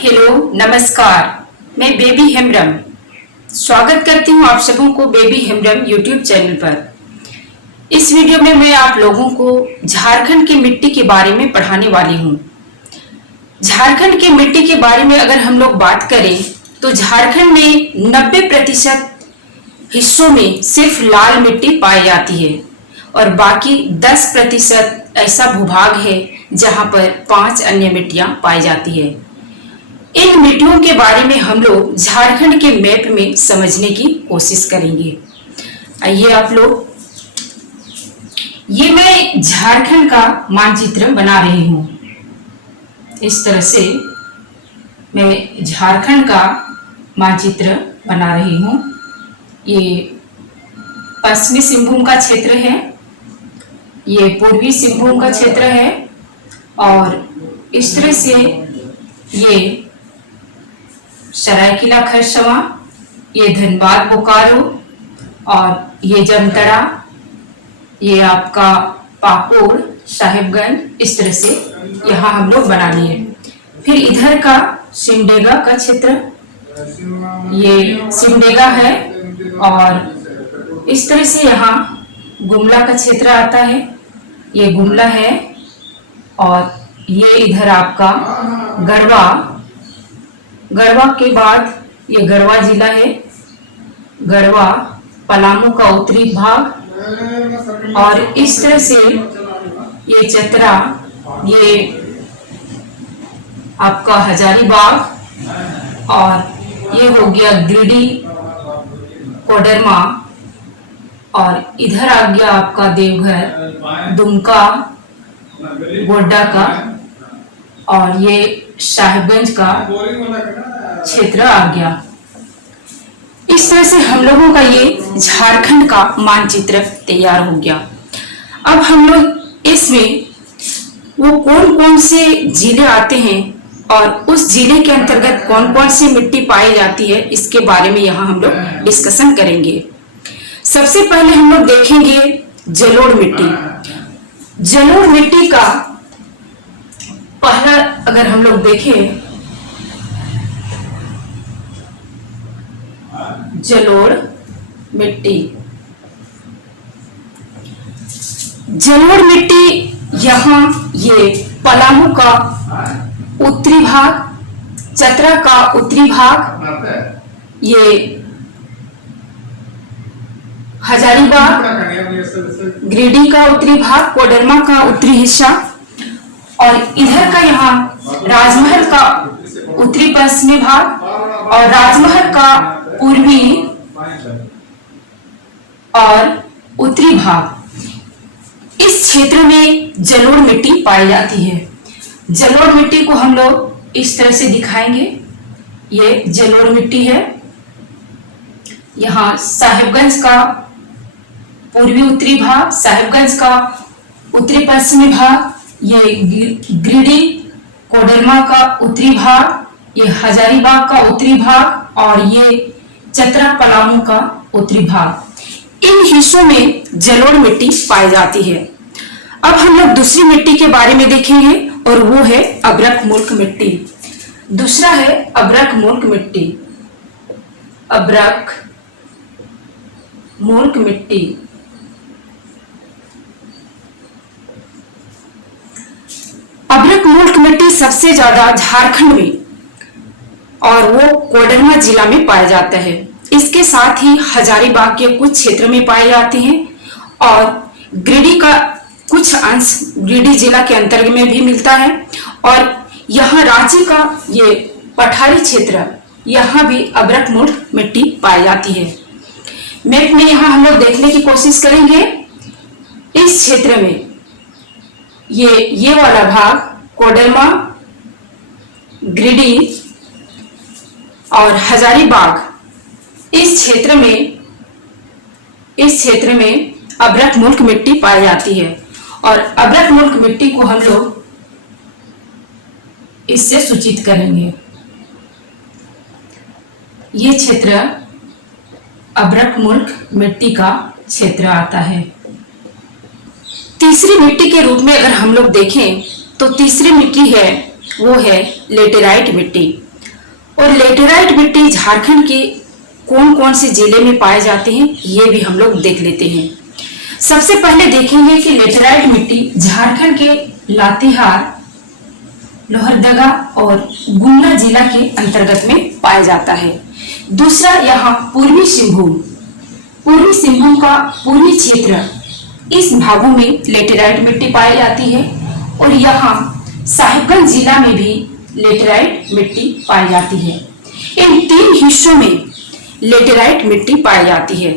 Hello नमस्कार। मैं baby Hembrom स्वागत करती हूँ आप सबों को बेबी हेम्ब्रम यूट्यूब चैनल पर। इस वीडियो में मैं आप लोगों को झारखंड की मिट्टी के बारे में पढ़ाने वाली हूँ। झारखंड की मिट्टी के बारे में अगर हम लोग बात करें तो झारखंड में 90% हिस्सों में सिर्फ लाल मिट्टी पाई जाती है और बाकी 10% ऐसा भूभाग है जहां पर 5 अन्य मिट्टियां पाई जाती है। इन मिट्टियों के बारे में हम लोग झारखंड के मैप में समझने की कोशिश करेंगे। आइए आप लोग, ये मैं झारखंड का मानचित्र बना रही हूँ। इस तरह से मैं झारखंड का मानचित्र बना रही हूँ। ये पश्चिमी सिंहभूम का क्षेत्र है, ये पूर्वी सिंहभूम का क्षेत्र है और इस तरह से ये सरायकेला खरसावां, ये धनबाद बोकारो और ये जामताड़ा, ये आपका पाकुड़ साहिबगंज, इस तरह से यहाँ हम लोग बना लिए। फिर इधर का सिमडेगा का क्षेत्र, ये सिमडेगा है और इस तरह से यहाँ गुमला का क्षेत्र आता है, ये गुमला है और ये इधर आपका गढ़वा के बाद ये गढ़वा जिला है, गढ़वा पलामू का उत्तरी भाग और इस तरह से ये चतरा, ये आपका हजारीबाग और ये हो गया गिरिडीह कोडरमा और इधर आ गया आपका देवघर, दुमका, गोड्डा का और ये साहिबगंज का क्षेत्र आ गया। इस तरह से हम लोगों का ये झारखंड का मानचित्र तैयार हो गया। अब हम लोग इसमें वो कौन कौन से जिले आते हैं और उस जिले के अंतर्गत कौन कौन सी मिट्टी पाई जाती है, इसके बारे में यहाँ हम लोग डिस्कशन करेंगे। सबसे पहले हम लोग देखेंगे जलोढ़ मिट्टी। जलोढ़ मिट्टी का पहला अगर हम लोग देखें, जलोढ़ मिट्टी, जलोढ़ मिट्टी यहाँ ये पलामू का उत्तरी भाग, चतरा का उत्तरी भाग, ये हजारीबाग, गिरिडीह का उत्तरी भाग, कोडरमा का उत्तरी हिस्सा और इधर का यहाँ राजमहल का उत्तरी पश्चिमी भाग और राजमहल का पूर्वी और उत्तरी भाग। इस क्षेत्र में जलोढ़ मिट्टी पाई जाती है। जलोढ़ मिट्टी को हम लोग इस तरह से दिखाएंगे। ये जलोढ़ मिट्टी है। यहाँ साहिबगंज का पूर्वी उत्तरी भाग, साहिबगंज का उत्तरी पश्चिमी भाग, ये गिरिडीह कोडरमा का उत्तरी भाग, ये हजारीबाग का उत्तरी भाग और ये चतरा पलामू का उत्तरी भाग। इन हिस्सों में जलोढ़ मिट्टी पाई जाती है। अब हम लोग दूसरी मिट्टी के बारे में देखेंगे और वो है अभ्रक मूर्ख मिट्टी। दूसरा है अभ्रक मूर्ख मिट्टी। अभ्रक मूर्ख मिट्टी, अभ्रक मूर्ख मिट्टी सबसे ज्यादा झारखंड में और वो कोडरमा जिला में पाया जाता है। इसके साथ ही हजारीबाग के कुछ क्षेत्र में पाए जाते हैं और गिरिडीह का कुछ अंश गिरिडीह जिला के अंतर्गत में भी मिलता है और यहाँ रांची का ये पठारी क्षेत्र, यहाँ भी अभ्रक मूर्ख मिट्टी पाई जाती है। मैप में यहाँ हम लोग देखने की कोशिश करेंगे। इस क्षेत्र में ये वाला भाग कोडरमा, गिरिडीह और हजारीबाग, इस क्षेत्र में अभ्रक मूर्ख मिट्टी पाई जाती है और अभ्रक मूर्ख मिट्टी को हम लोग इससे सूचित करेंगे। ये क्षेत्र अभ्रक मूर्ख मिट्टी का क्षेत्र आता है। तीसरी मिट्टी के रूप में अगर हम लोग देखें तो तीसरी मिट्टी है वो है लेटेराइट मिट्टी। और लेटेराइट मिट्टी झारखंड के कौन कौन से जिले में पाए जाते हैं ये भी हम लोग देख लेते हैं। सबसे पहले देखेंगे कि लेटेराइट मिट्टी झारखंड के लातेहार, लोहरदगा और गुमला जिला के अंतर्गत में पाया जाता है। दूसरा, यहाँ पूर्वी सिंहभूम का पूर्वी क्षेत्र, इस भागों में लेटेराइट मिट्टी पाई जाती है और यहाँ साहिबगंज जिला में भी लेटेराइट मिट्टी पाई जाती है। इन 3 हिस्सों में लेटेराइट मिट्टी पाई जाती है।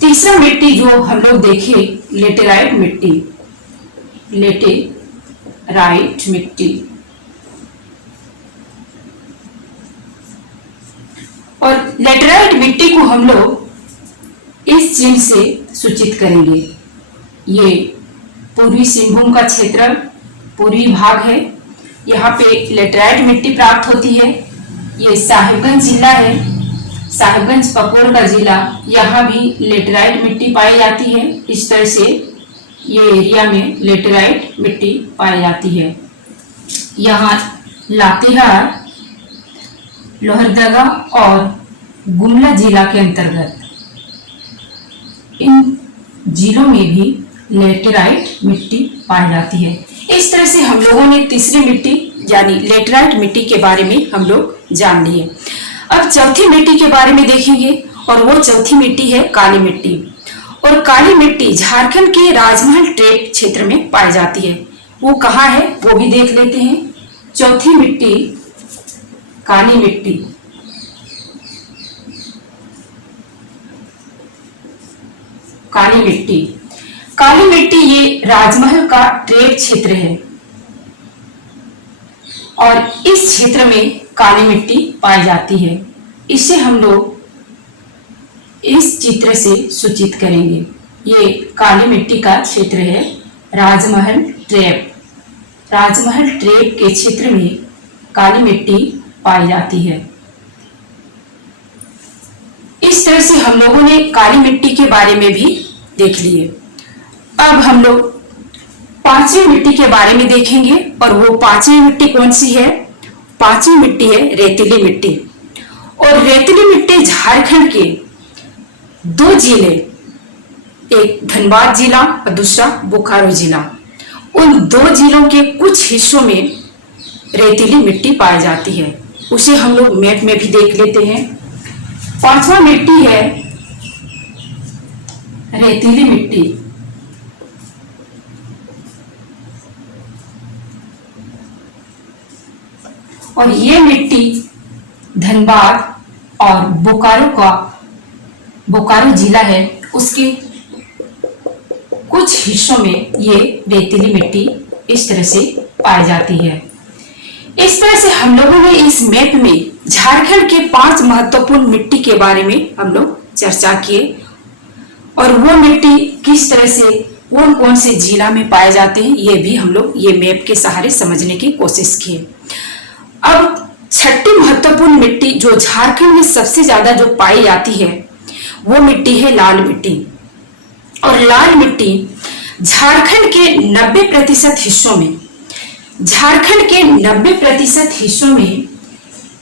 तीसरा मिट्टी जो हम लोग देखे, लेटेराइट मिट्टी और लेटेराइट मिट्टी को हम लोग इस चिन्ह से सूचित करेंगे। ये पूर्वी सिंहभूम का क्षेत्र, पूर्वी भाग है, यहाँ पे लेटेराइट मिट्टी प्राप्त होती है। ये साहिबगंज जिला है, साहिबगंज पकोर का जिला, यहाँ भी लेटेराइट मिट्टी पाई जाती है। इस तरह से ये एरिया में लेटेराइट मिट्टी पाई जाती है। यहाँ लातेहार, लोहरदगा और गुमला जिला के अंतर्गत इन जिलों में भी लेटेराइट मिट्टी पाई जाती है। इस तरह से हम लोगों ने तीसरी मिट्टी यानी लेटेराइट मिट्टी के बारे में हम लोग जान लिए। अब चौथी मिट्टी के बारे में देखेंगे और वो चौथी मिट्टी है काली मिट्टी। और काली मिट्टी झारखंड के राजमहल ट्रेप क्षेत्र में पाई जाती है। वो कहाँ है वो भी देख लेते हैं। चौथी मिट्टी काली मिट्टी। काली मिट्टी ये राजमहल का ट्रेप क्षेत्र है और इस क्षेत्र में काली मिट्टी पाई जाती है। इसे हम लोग इस चित्र से सूचित करेंगे। ये काली मिट्टी का क्षेत्र है राजमहल ट्रेप के क्षेत्र में काली मिट्टी पाई जाती है। इस तरह से हम लोगों ने काली मिट्टी के बारे में भी देख लिए। अब हम लोग पांचवी मिट्टी के बारे में देखेंगे और वो पांचवी मिट्टी कौन सी है? पांचवी मिट्टी है रेतीली मिट्टी। और रेतीली मिट्टी झारखंड के 2 जिले, एक धनबाद जिला और दूसरा बोकारो जिला, उन 2 जिलों के कुछ हिस्सों में रेतीली मिट्टी पाई जाती है। उसे हम लोग मैप में भी देख लेते हैं। पांचवा मिट्टी है रेतीली मिट्टी। और ये मिट्टी धनबाद और बोकारो जिला है, उसके कुछ हिस्सों में ये रेतीली मिट्टी इस तरह से पाई जाती है। इस तरह से हम लोगों ने इस मैप में झारखंड के 5 महत्वपूर्ण मिट्टी के बारे में हम लोग चर्चा किए और वो मिट्टी किस तरह से कौन कौन से जिला में पाए जाते हैं ये भी हम लोग ये मैप के सहारे समझने की कोशिश किए। अब छठी महत्वपूर्ण मिट्टी जो झारखंड में सबसे ज्यादा जो पाई जाती है वो मिट्टी है लाल मिट्टी। और लाल मिट्टी झारखंड के 90% हिस्सों में,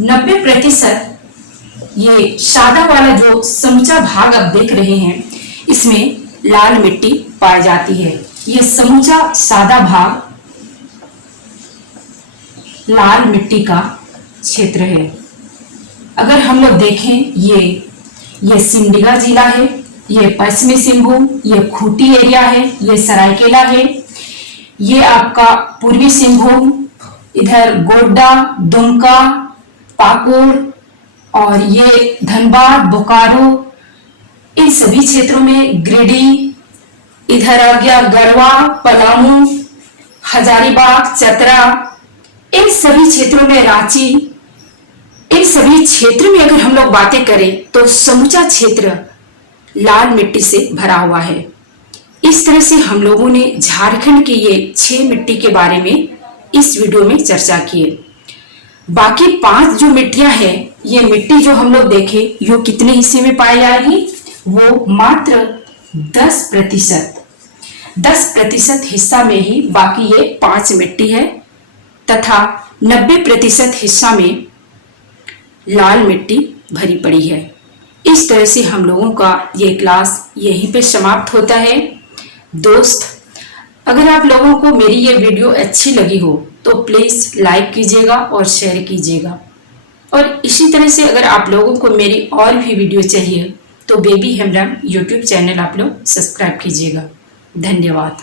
90% ये सादा वाला जो समूचा भाग आप देख रहे हैं इसमें लाल मिट्टी पाई जाती है। ये समूचा सादा भाग लाल मिट्टी का क्षेत्र है। अगर हम लोग देखें ये सिमडेगा जिला है, ये पश्चिमी सिंहभूम, ये खूंटी एरिया है, ये सरायकेला है, ये आपका पूर्वी सिंहभूम, इधर गोड्डा, दुमका, पाकुड़ और ये धनबाद, बोकारो, इन सभी क्षेत्रों में गिरिडीह, इधर आ गया गढ़वा, पलामू, हजारीबाग, चतरा, इन सभी क्षेत्रों में रांची, इन सभी क्षेत्र में अगर हम लोग बातें करें तो समूचा क्षेत्र लाल मिट्टी से भरा हुआ है। इस तरह से हम लोगों ने झारखंड की ये 6 मिट्टी के बारे में इस वीडियो में चर्चा की है। बाकी 5 जो मिट्टियां हैं, ये मिट्टी जो हम लोग देखे यो कितने हिस्से में पाई जाएगी? वो मात्र 10% हिस्सा में ही बाकी ये 5 मिट्टी है तथा 90% हिस्सा में लाल मिट्टी भरी पड़ी है। इस तरह से हम लोगों का ये क्लास यहीं पे समाप्त होता है। दोस्त, अगर आप लोगों को मेरी ये वीडियो अच्छी लगी हो तो प्लीज़ लाइक कीजिएगा और शेयर कीजिएगा। और इसी तरह से अगर आप लोगों को मेरी और भी वीडियो चाहिए तो बेबी हेम्ब्रम यूट्यूब चैनल आप लोग सब्सक्राइब कीजिएगा। धन्यवाद।